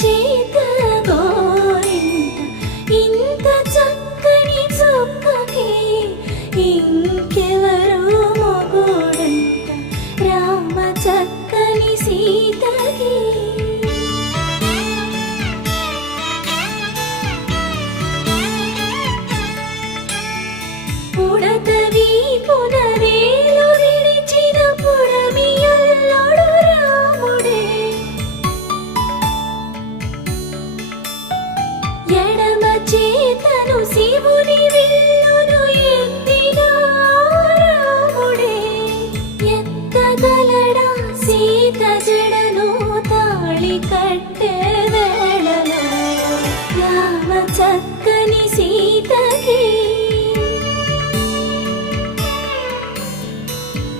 చేత గోరింట ఇంత చక్కని చుక్కకి ఇంకెవరో మొగుడంట రామ చక్కని సీతకి. ఉడత వీపున వేలు విడిచిన పుడమియల్లుడు రాముడే, ఎడమ చేతను శివుని విల్లును ఎత్తిన రాముడే, ఎత్తగల